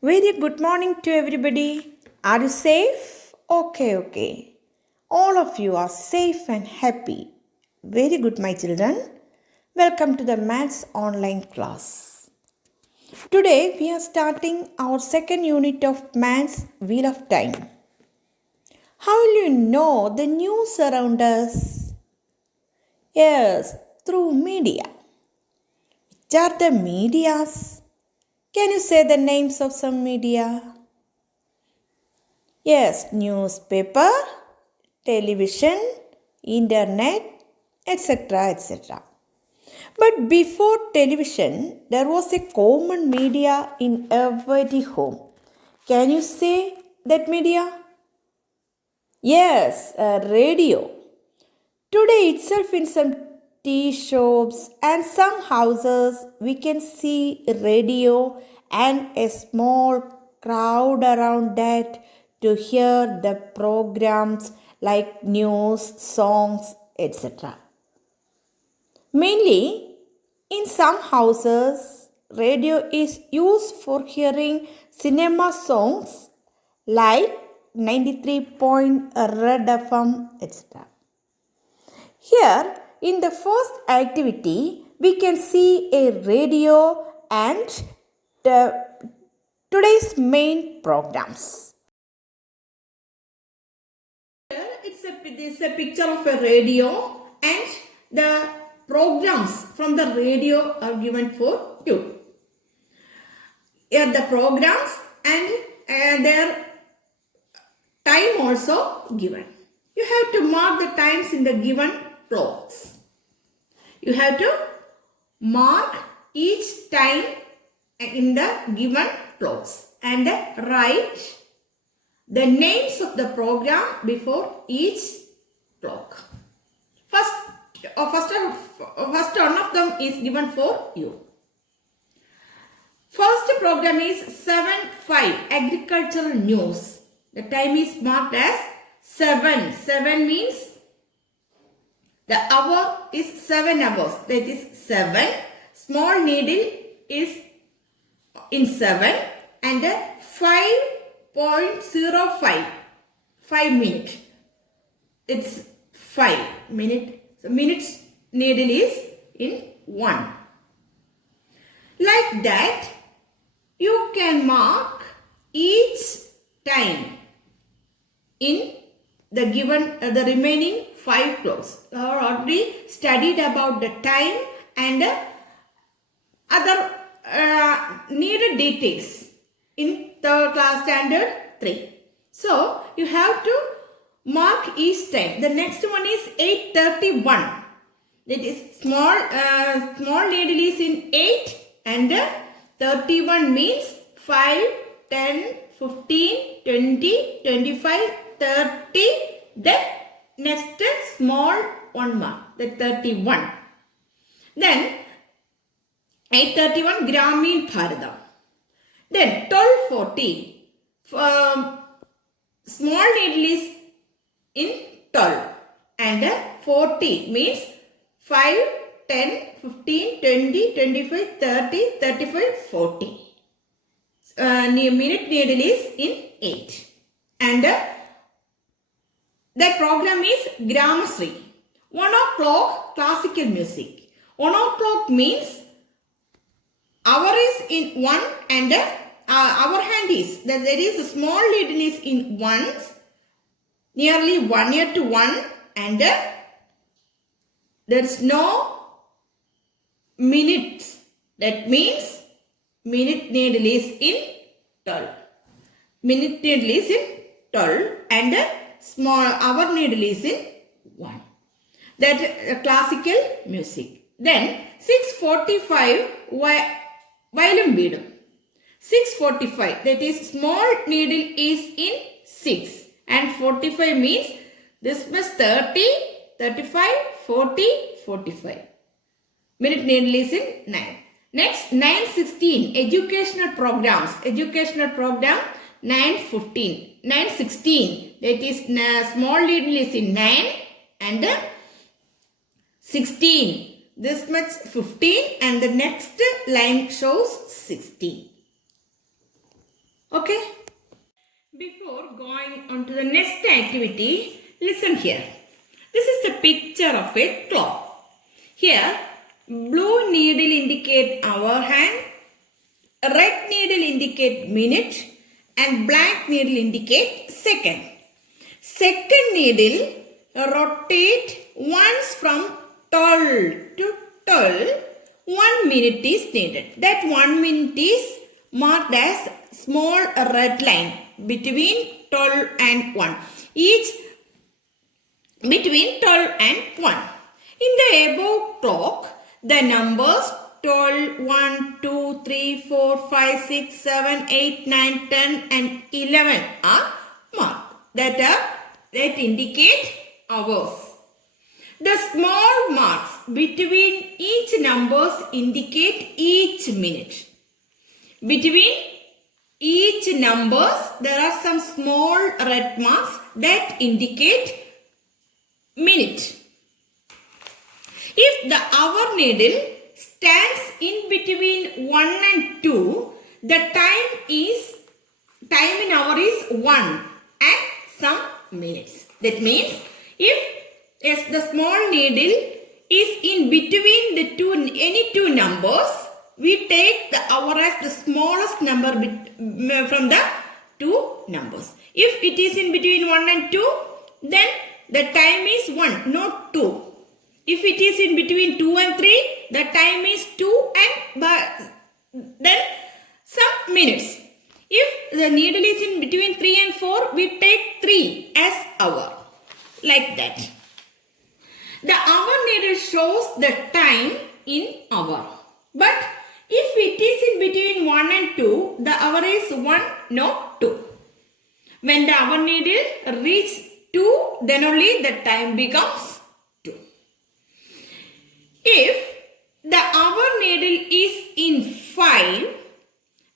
Very good morning to everybody. Are you safe? Okay. All of you are safe and happy. Very good, my children. Welcome to the Maths online class. Today we are starting our second unit of Maths Wheel of Time. How will you know the news around us? Yes, through media. Which are the medias? Can you say the names of some media? Yes, newspaper, television, internet, etc. But before television, there was a common media in every home. Can you say that media? Yes, a radio. Today itself in some tea shops and some houses we can see a radio and a small crowd around that to hear the programs like news, songs, etc. Mainly in some houses radio is used for hearing cinema songs like 93 point Red FM etc. Here, in the first activity, we can see a radio and today's main programs. Here, it's a picture of a radio and the programs from the radio are given for you. Here, the programs and their time also given. You have to mark the times in the given blocks. You have to mark each time in the given blocks and write the names of the program before each block. First one of them is given for you. First program is 7:05 agricultural news. The time is marked as 7. 7 means the hour is 7 hours. That is 7. Small needle is in 7 and 5.05. 5 minutes. It's 5 minutes. So minutes needle is in 1. Like that, you can mark each time in the given the remaining 5 blocks. We have already studied about the time and other needed details in the class standard 3. So you have to mark each time. The next one is 8:31. That is small needle is in 8 and 31 means 5, 10, 15, 20, 25, 30. Then next small one mark, the 31. Then 8:31 Gramin Bharatam. Then 12:40 small needle is in 12 and 40 means 5, 10, 15, 20, 25, 30, 35, 40. Minute needle is in 8 and the program is Gramasri. 1 o'clock classical music. 1 o'clock means hour is in 1 and our hand is that there is a small needle is in 1s, nearly 1 year to 1 and there is no minutes. That means minute needle is in 12. Minute needle is in 12 and small hour needle is in 1. That classical music. Then 6:45 violin beadum. 6:45 that is small needle is in 6 and 45 means this was 30, 35, 40, 45. Minute needle is in 9. Next 9:16 educational programs. Educational program 9:15. 9:16 that is small needle is in 9 and 16. This much 15 and the next line shows 16. Okay? Before going on to the next activity, listen here. This is the picture of a clock. Here, blue needle indicate hour hand, red needle indicate minute, and black needle indicate second. Second needle rotate once from 12 to 12. 1 minute is needed. That 1 minute is marked as small red line between 12 and 1. Each between 12 and 1. In the above clock, the numbers 12, 1, 2, 3, 4, 5, 6, 7, 8, 9, 10 and 11 are marked. That indicate hours. The small marks between each numbers indicate each minute. Between each numbers, there are some small red marks that indicate minute. If the hour needle stands in between 1 and 2, the time in hour is 1 and some minutes. That means if the small needle is in between the any two numbers, we take the hour as the smallest number from the two numbers. If it is in between 1 and 2, then the time is 1, not 2. If it is in between 2 and 3, the time is 2 and then some minutes. If the needle is in between 3 and 4, we take 3 as hour. Like that. The hour needle shows the time in hour. But if it is in between 1 and 2, the hour is 1, not 2. When the hour needle reaches 2, then only the time becomes 2. If the hour needle is in 5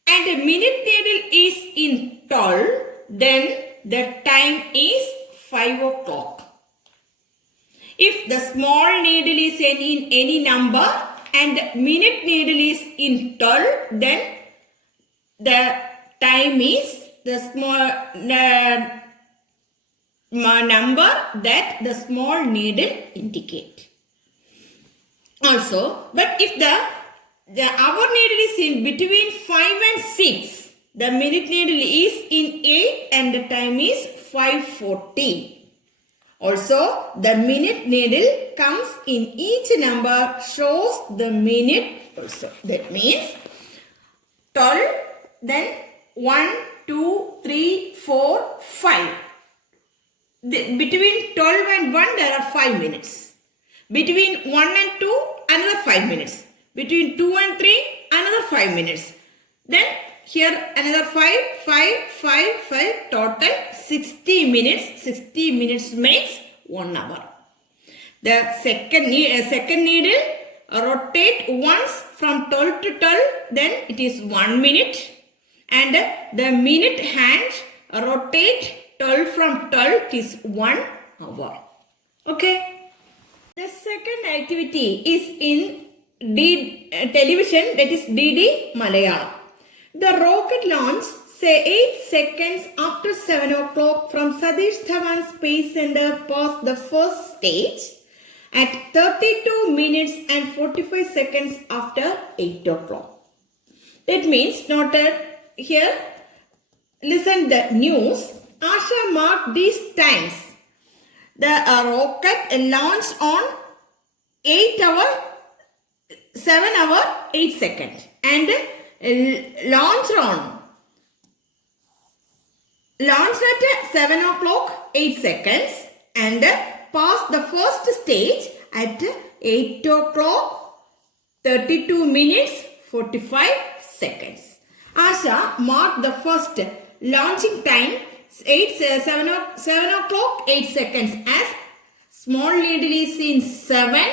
and the minute needle is in 12, then the time is 5 o'clock. If the small needle is in any number and the minute needle is in 12, then the time is the number that the small needle indicate. Also, but if the hour needle is in between 5 and 6, the minute needle is in 8 and the time is 5:40. Also, the minute needle comes in each number, shows the minute also. That means 12, then 1, 2, 3, 4, 5. Between 12 and 1, there are 5 minutes. Between 1 and 2, another 5 minutes. Between 2 and 3, another 5 minutes. Then here another 5, total 60 minutes. 60 minutes makes 1 hour. The second needle rotate once from 12 to 12, then it is 1 minute. And the minute hand rotate 12 from 12, it is 1 hour. Okay. The second activity is in television, that is DD Malayalam. The rocket launch, say 8 seconds after 7 o'clock from Satish Dhawan Space Center past the first stage at 32 minutes and 45 seconds after 8 o'clock. That means noted here, listen the news. Asha marked these times. The rocket launched on 7 hour 8 seconds and launched at 7 o'clock 8 seconds and passed the first stage at 8 o'clock 32 minutes 45 seconds. Asha marked the first launching time 7 o'clock 8 seconds as small needle is in 7,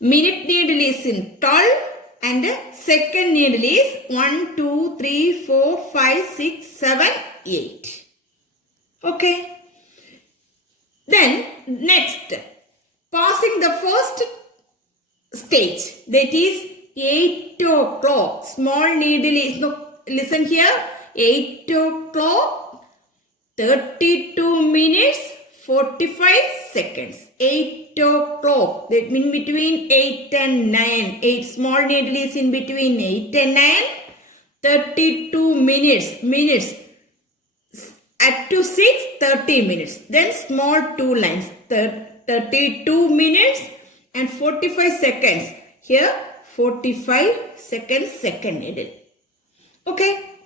minute needle is in 12 and second needle is 1, 2, 3, 4, 5, 6, 7, 8. Okay. Then next, passing the first stage, that is 8 o'clock. Small needle is, no, listen here, 8 o'clock, 32 minutes, 45 seconds. 8 o'clock. That means between 8 and 9. 8 small needle is in between 8 and 9. 32 minutes. Up to 6, 30 minutes. Then small 2 lines. 32 minutes and 45 seconds. Here 45 seconds, second needle. Okay.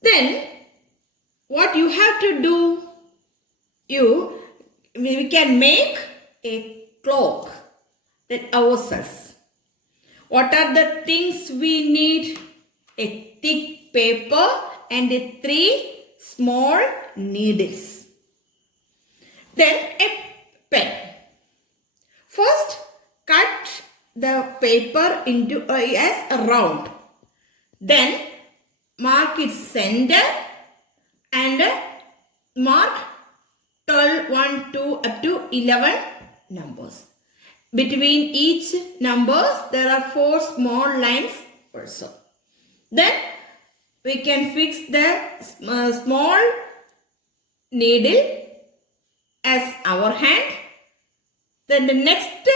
Then what you have to do, we can make a clock that ourselves. What are the things we need? A thick paper and 3 small needles. Then a pen. First, cut the paper into as a round. Then mark its center and mark 12, 1, 2 up to 11 numbers. Between each numbers there are 4 small lines also. Then we can fix the small needle as our hand. Then the next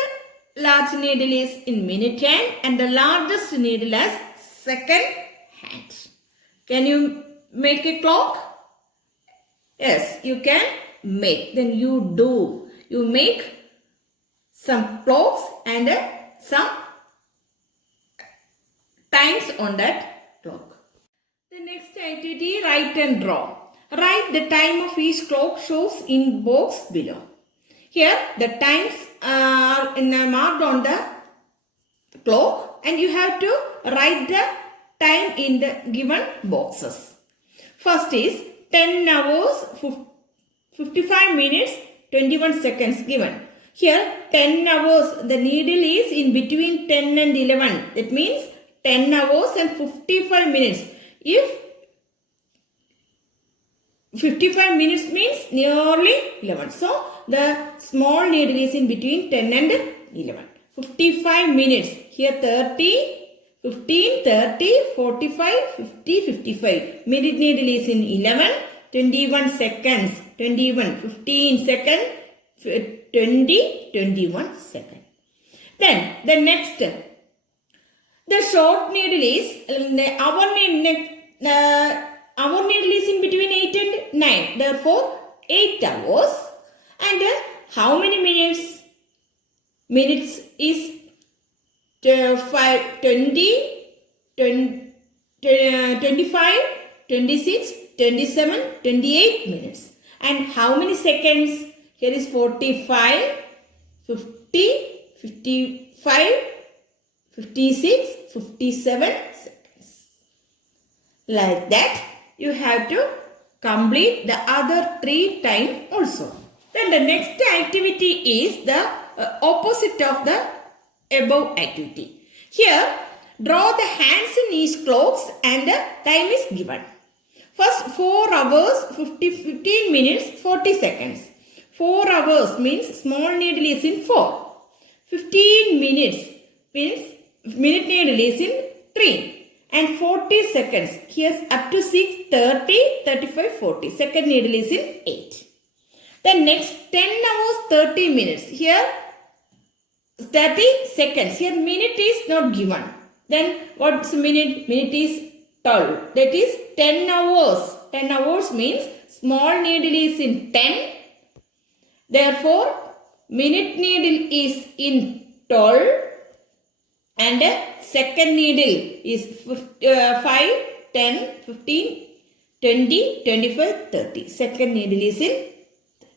large needle is in minute hand and the largest needle as second hand. Can you make a clock? Yes, you can make. Then you do. You make some clocks and some times on that clock. The next activity, write and draw. Write the time of each clock shows in box below. Here the times are marked on the clock and you have to write the time in the given boxes. First is 10 hours, 55 minutes, 21 seconds given. Here 10 hours, the needle is in between 10 and 11. That means 10 hours and 55 minutes. If 55 minutes means nearly 11. So the small needle is in between 10 and 11. 55 minutes. Here 30, 15, 30, 45, 50, 55. Minute needle is in 11, 21 seconds, 21, 15 seconds, 20, 21 seconds. Then the next, the short needle is, our needle is in between 8 and 9. Therefore, 8 hours. And how many minutes? Minutes is 5, 20, 25, 26, 27, 28 minutes. And how many seconds? Here is 45, 50, 55, 56, 57 seconds. Like that, you have to complete the other 3 times also. Then the next activity is the opposite of the above activity. Here, draw the hands in each clocks and the time is given. First 4 hours, 15 minutes, 40 seconds. 4 hours means small needle is in 4. 15 minutes means minute needle is in 3. And 40 seconds. Here's up to 6, 30, 35, 40. Second needle is in 8. Then next 10 hours, 30 minutes. Here 30 seconds. Here minute is not given. Then what's minute? Minute is 12. That is 10 hours. 10 hours means small needle is in 10. Therefore, minute needle is in 12. And second needle is 5, 10, 15, 20, 25, 30. Second needle is in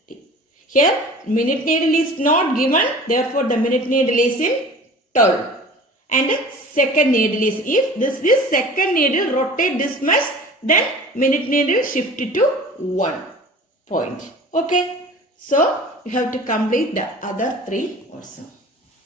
30. Here, minute needle is not given. Therefore, the minute needle is in 12. And second needle is, if this second needle rotate this much, then minute needle shift to 1 point. Okay. So, you have to complete the other 3 also.